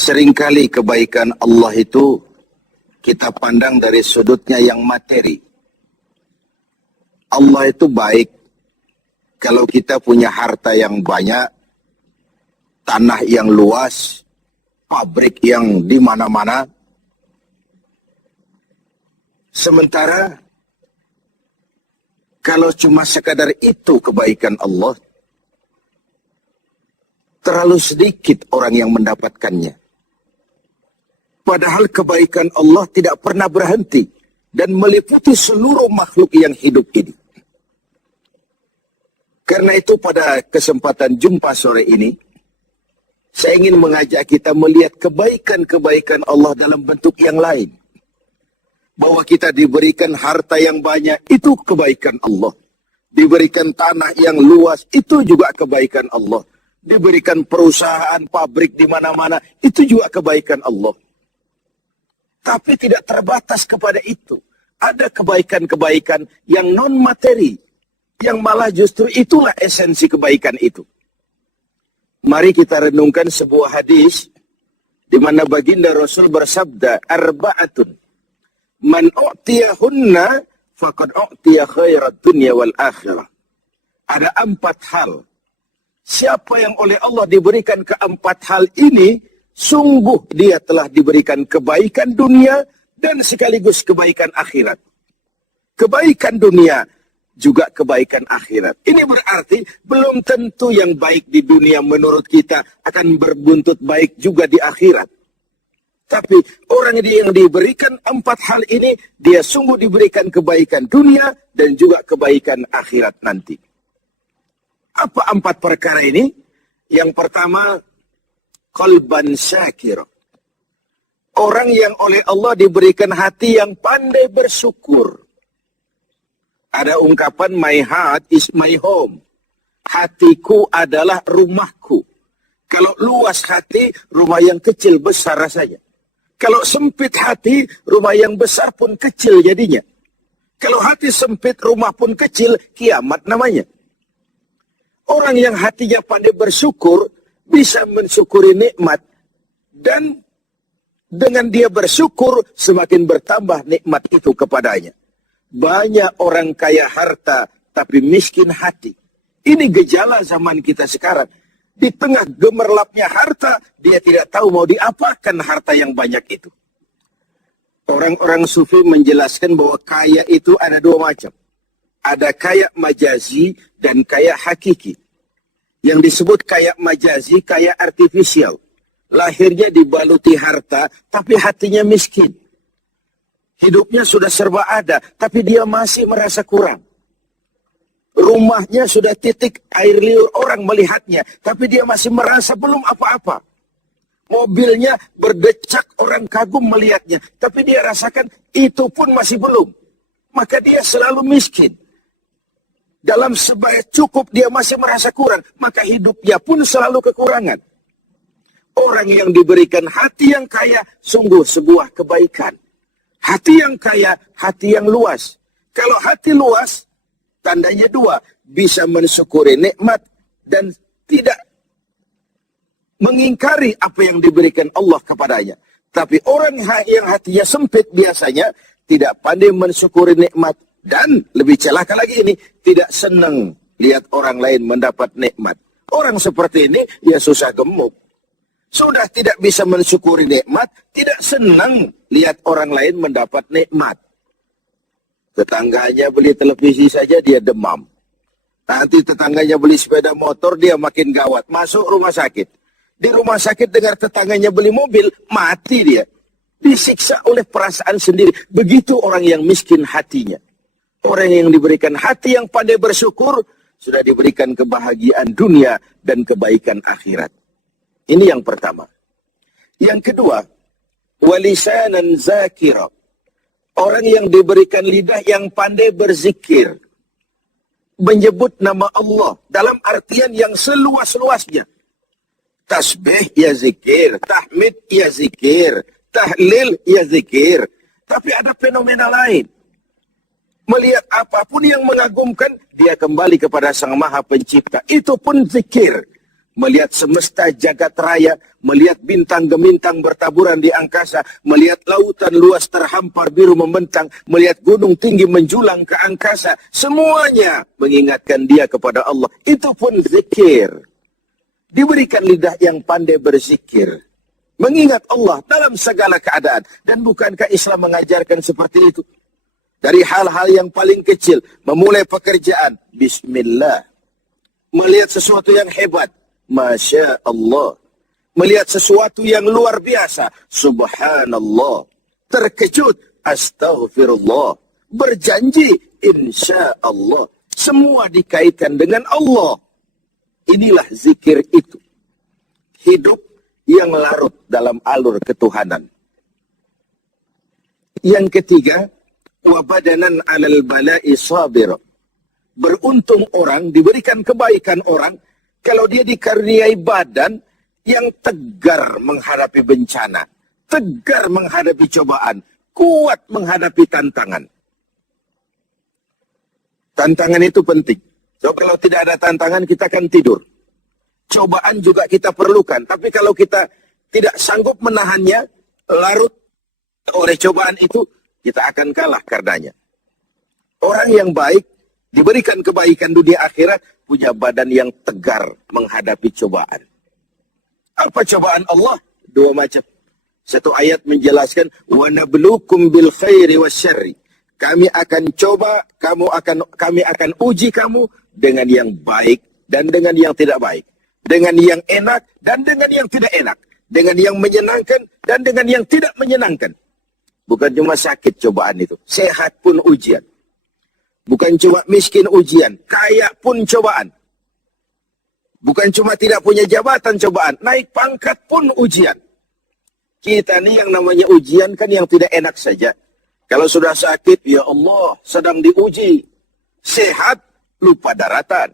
Seringkali kebaikan Allah itu kita pandang dari sudutnya yang materi. Allah itu baik kalau kita punya harta yang banyak, tanah yang luas, pabrik yang di mana-mana. Sementara kalau cuma sekadar itu kebaikan Allah, terlalu sedikit orang yang mendapatkannya. Padahal kebaikan Allah tidak pernah berhenti dan meliputi seluruh makhluk yang hidup ini. Karena itu pada kesempatan jumpa sore ini, saya ingin mengajak kita melihat kebaikan-kebaikan Allah dalam bentuk yang lain. Bahwa kita diberikan harta yang banyak, itu kebaikan Allah. Diberikan tanah yang luas, itu juga kebaikan Allah. Diberikan perusahaan, pabrik di mana-mana, itu juga kebaikan Allah. Tapi tidak terbatas kepada itu. Ada kebaikan-kebaikan yang non-materi, yang malah justru itulah esensi kebaikan itu. Mari kita renungkan sebuah hadis, di mana baginda Rasul bersabda, Arba'atun, man u'tiyahunna, faqad u'tiya khairat dunya wal akhirah. Ada 4 hal. Siapa yang oleh Allah diberikan ke-4 hal ini, sungguh dia telah diberikan kebaikan dunia dan sekaligus kebaikan akhirat. Kebaikan dunia juga kebaikan akhirat. Ini berarti belum tentu yang baik di dunia menurut kita akan berbuntut baik juga di akhirat. Tapi orang yang diberikan 4 hal ini, dia sungguh diberikan kebaikan dunia dan juga kebaikan akhirat nanti. Apa 4 perkara ini? Yang pertama, qalban syakir. Orang yang oleh Allah diberikan hati yang pandai bersyukur. Ada ungkapan, my heart is my home. Hatiku adalah rumahku. Kalau luas hati, rumah yang kecil besar rasanya. Kalau sempit hati, rumah yang besar pun kecil jadinya. Kalau hati sempit, rumah pun kecil, kiamat namanya. Orang yang hatinya pandai bersyukur, bisa mensyukuri nikmat. Dan dengan dia bersyukur, semakin bertambah nikmat itu kepadanya. Banyak orang kaya harta, tapi miskin hati. Ini gejala zaman kita sekarang. Di tengah gemerlapnya harta, dia tidak tahu mau diapakan harta yang banyak itu. Orang-orang sufi menjelaskan bahwa kaya itu ada 2 macam. Ada kaya majazi dan kaya hakiki. Yang disebut kaya majazi, kaya artifisial. Lahirnya dibaluti harta, tapi hatinya miskin. Hidupnya sudah serba ada, tapi dia masih merasa kurang. Rumahnya sudah titik air liur orang melihatnya, tapi dia masih merasa belum apa-apa. Mobilnya berdecak orang kagum melihatnya, tapi dia rasakan itu pun masih belum. Maka dia selalu miskin. Dalam sebaya cukup dia masih merasa kurang, maka hidupnya pun selalu kekurangan. Orang yang diberikan hati yang kaya, sungguh sebuah kebaikan. Hati yang kaya, hati yang luas. Kalau hati luas, tandanya 2, bisa mensyukuri nikmat dan tidak mengingkari apa yang diberikan Allah kepadanya. Tapi orang yang hatinya sempit biasanya tidak pandai mensyukuri nikmat. Dan lebih celaka lagi ini, tidak senang lihat orang lain mendapat nikmat. Orang seperti ini, ya susah gemuk. Sudah tidak bisa mensyukuri nikmat, tidak senang lihat orang lain mendapat nikmat. Tetangganya beli televisi saja, dia demam. Nanti tetangganya beli sepeda motor, dia makin gawat. Masuk rumah sakit. Di rumah sakit dengar tetangganya beli mobil, mati dia. Disiksa oleh perasaan sendiri. Begitu orang yang miskin hatinya. Orang yang diberikan hati yang pandai bersyukur, sudah diberikan kebahagiaan dunia dan kebaikan akhirat. Ini yang pertama. Yang kedua, walisanan zakira. Orang yang diberikan lidah yang pandai berzikir. Menyebut nama Allah dalam artian yang seluas-luasnya. Tasbih ya zikir, tahmid ya zikir, tahlil, ya zikir. Tapi ada fenomena lain. Melihat apapun yang mengagumkan, dia kembali kepada Sang Maha Pencipta. Itu pun zikir. Melihat semesta jagat raya, melihat bintang gemintang bertaburan di angkasa, melihat lautan luas terhampar biru membentang, melihat gunung tinggi menjulang ke angkasa, semuanya mengingatkan dia kepada Allah. Itu pun zikir. Diberikan lidah yang pandai berzikir, mengingat Allah dalam segala keadaan. Dan bukankah Islam mengajarkan seperti itu? Dari hal-hal yang paling kecil, memulai pekerjaan, bismillah. Melihat sesuatu yang hebat, Masya Allah. Melihat sesuatu yang luar biasa, subhanallah. Terkejut, astaghfirullah. Berjanji, insya Allah. Semua dikaitkan dengan Allah. Inilah zikir itu. Hidup yang larut dalam alur ketuhanan. Yang ketiga, wabadanan alal bala'i sabir. Beruntung orang, diberikan kebaikan orang, kalau dia dikaruniai badan yang tegar menghadapi bencana, tegar menghadapi cobaan, kuat menghadapi tantangan. Tantangan itu penting. So, kalau tidak ada tantangan, kita akan tidur. Cobaan juga kita perlukan. Tapi kalau kita tidak sanggup menahannya, larut oleh cobaan itu, kita akan kalah karenanya. Orang yang baik, diberikan kebaikan dunia akhirat, punya badan yang tegar menghadapi cobaan. Apa cobaan Allah? Dua macam. Satu ayat menjelaskan, وَنَبْلُوكُمْ بِالْخَيْرِ وَالشَّرِّ. Kami akan coba, kami akan uji kamu dengan yang baik dan dengan yang tidak baik. Dengan yang enak dan dengan yang tidak enak. Dengan yang menyenangkan dan dengan yang tidak menyenangkan. Bukan cuma sakit cobaan itu. Sehat pun ujian. Bukan cuma miskin ujian. Kaya pun cobaan. Bukan cuma tidak punya jabatan cobaan. Naik pangkat pun ujian. Kita nih yang namanya ujian kan yang tidak enak saja. Kalau sudah sakit, ya Allah, sedang diuji. Sehat, lupa daratan.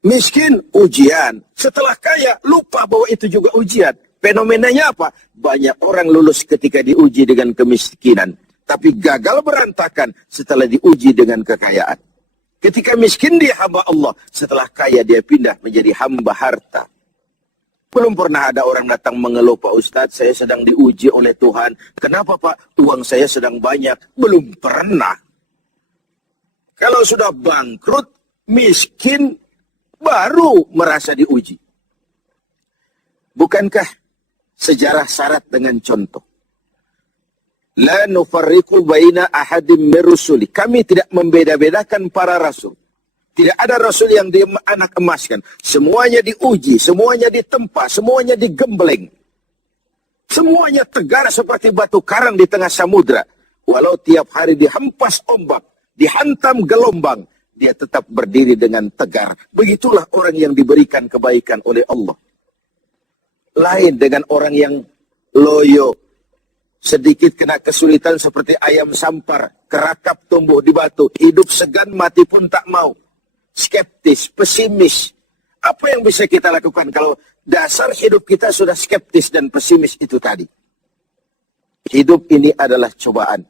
Miskin, ujian. Setelah kaya, lupa bahwa itu juga ujian. Fenomenanya apa? Banyak orang lulus ketika diuji dengan kemiskinan. Tapi gagal berantakan setelah diuji dengan kekayaan. Ketika miskin dia hamba Allah. Setelah kaya dia pindah menjadi hamba harta. Belum pernah ada orang datang mengeluh, Pak Ustadz, saya sedang diuji oleh Tuhan. Kenapa Pak? Uang saya sedang banyak. Belum pernah. Kalau sudah bangkrut, miskin, baru merasa diuji. Bukankah sejarah syarat dengan contoh? La nufarriqu baina ahadim min rusuli. Kami tidak membeda-bedakan para rasul. Tidak ada rasul yang dianak emaskan. Semuanya diuji, semuanya ditempa, semuanya digembleng. Semuanya tegar seperti batu karang di tengah samudra. Walau tiap hari dihempas ombak, dihantam gelombang, dia tetap berdiri dengan tegar. Begitulah orang yang diberikan kebaikan oleh Allah. Lain dengan orang yang loyo, sedikit kena kesulitan seperti ayam sampar, kerakap tumbuh di batu, hidup segan mati pun tak mau. Skeptis, pesimis. Apa yang bisa kita lakukan kalau dasar hidup kita sudah skeptis dan pesimis itu tadi? Hidup ini adalah cobaan.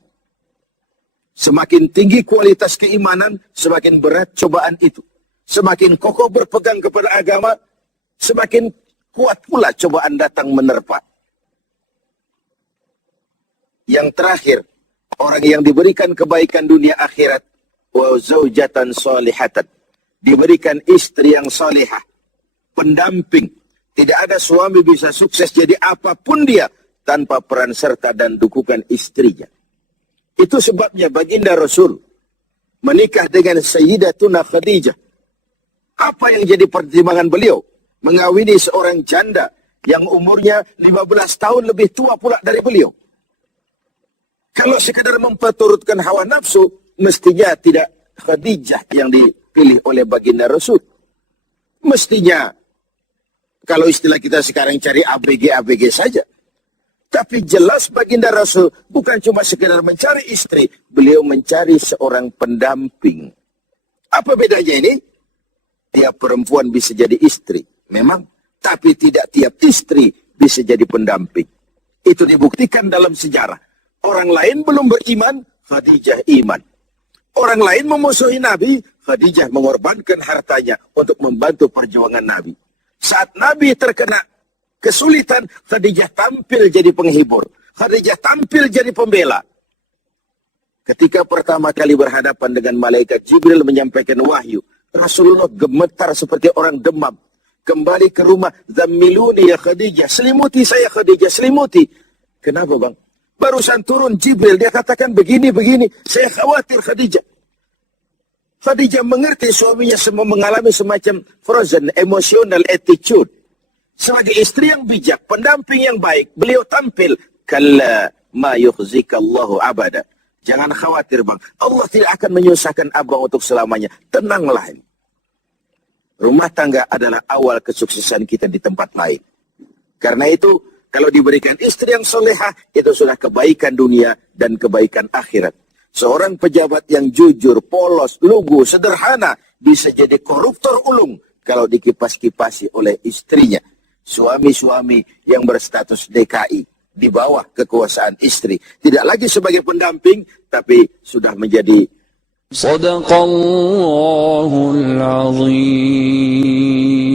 Semakin tinggi kualitas keimanan, semakin berat cobaan itu. Semakin kokoh berpegang kepada agama, semakin kuat pula cobaan datang menerpa. Yang terakhir, orang yang diberikan kebaikan dunia akhirat, wa zaujatan salihatan. Diberikan istri yang salihah, pendamping. Tidak ada suami bisa sukses jadi apapun dia tanpa peran serta dan dukungan istrinya. Itu sebabnya baginda Rasul menikah dengan Sayyidatuna Khadijah. Apa yang jadi pertimbangan beliau? Mengawini seorang janda yang umurnya 15 tahun lebih tua pula dari beliau. Kalau sekadar memperturutkan hawa nafsu, mestinya tidak Khadijah yang dipilih oleh baginda Rasul. Mestinya, kalau istilah kita sekarang cari ABG saja. Tapi jelas baginda Rasul bukan cuma sekedar mencari istri, beliau mencari seorang pendamping. Apa bedanya ini? Tiap perempuan bisa jadi istri, memang. Tapi tidak tiap istri bisa jadi pendamping. Itu dibuktikan dalam sejarah. Orang lain belum beriman, Khadijah iman. Orang lain memusuhi Nabi, Khadijah mengorbankan hartanya untuk membantu perjuangan Nabi. Saat Nabi terkena kesulitan, Khadijah tampil jadi penghibur. Khadijah tampil jadi pembela. Ketika pertama kali berhadapan dengan malaikat Jibril menyampaikan wahyu, Rasulullah gemetar seperti orang demam. Kembali ke rumah, zammiluni ya Khadijah, selimuti saya Khadijah, selimuti. Kenapa bang? Barusan turun Jibril, dia katakan begini-begini, saya khawatir Khadijah. Khadijah mengerti suaminya semua mengalami semacam frozen, emotional attitude. Sebagai istri yang bijak, pendamping yang baik, beliau tampil, kalla ma yukhzikallahu abada. Jangan khawatir bang, Allah tidak akan menyusahkan abang untuk selamanya. Tenanglah. Rumah tangga adalah awal kesuksesan kita di tempat lain. Karena itu, kalau diberikan istri yang solehah, itu sudah kebaikan dunia dan kebaikan akhirat. Seorang pejabat yang jujur, polos, lugu, sederhana, bisa jadi koruptor ulung kalau dikipas-kipasi oleh istrinya. Suami-suami yang berstatus DKI, di bawah kekuasaan istri. Tidak lagi sebagai pendamping, tapi sudah menjadi Sadaqallahul Azim.